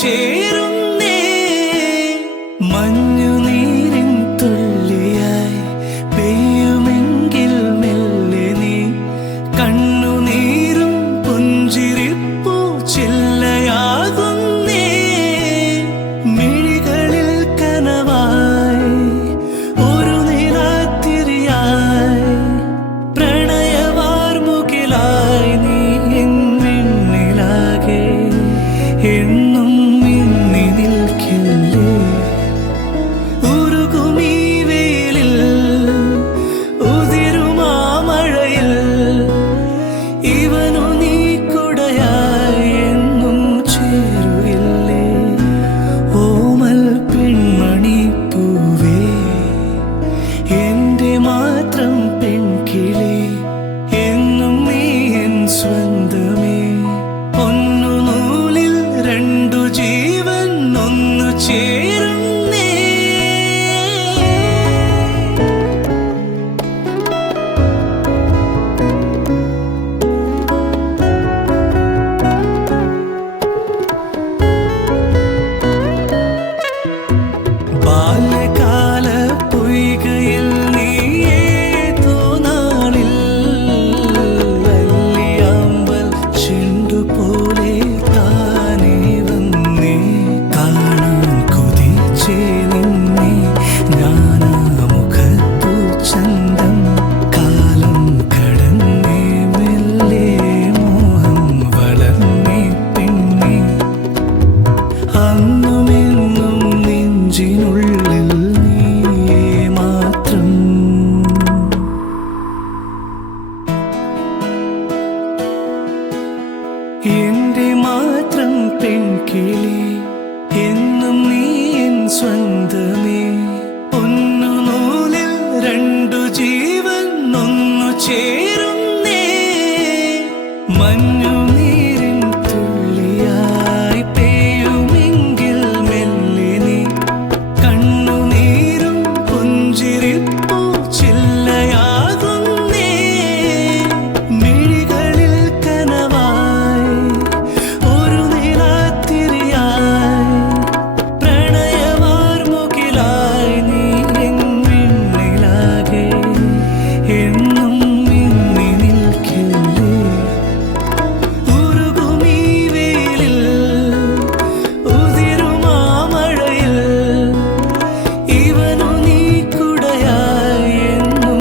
ചേരുന്നേ. മഞ്ഞുനീരിൻ തുള്ളിയായി പെയ്യുമെങ്കിൽ മെല്ലെ നീ, കണ്ണുനീരും പുഞ്ചിരിപ്പൂ ചില്ലയാകുന്നേ. മിഴികളിൽ കനവായി ഒരു നിലാത്തിരിയായി, പ്രണയവാർമുകിലായി നീ എന്നിലാകെ എന്നും മിന്നി നിൽക്കില്ലേ. ഉരുകുമീ വെയിലിൽ ഉതിരുമാ മഴയിൽ, ഇവനു നീ കുടയായി എന്നും ചേരുകില്ലേ. ഓമൽ പെൺമണി പൂവേ, എന്റെ മാത്രം പെൺകിളി, എന്നും നീ എൻ സ്വന്തമേ. ഒന്നു നൂലിൽ രണ്ടു ജീവൻ ഒന്നു ചേരുന്നേ. ബാല്യകാല പൊയ്കയിൽ നീ ഏതോ നാളിൽ വല്ലിയാമ്പൽ ചെണ്ടുപോലെ താനേ വന്നേ. കാണാൻ കൊതിച്ചേ നിന്നെ ഞാനാ മുഖത്തു ചന്തം. കാലം കടന്നേ മെല്ലെ മോഹം വളർന്നേ പെണ്ണേ. അന്നുമെന്നും നെഞ്ചിനുള്ളിൽ നീയേ മാത്രം. എന്റെ മാത്രം പെൺകിളി, എന്നും നീ എൻ സ്വന്തമേ. ഒന്നു നൂലിൽ രണ്ടു ജീവൻ ഒന്നു ചേരുന്നേ. മഞ്ഞു നീ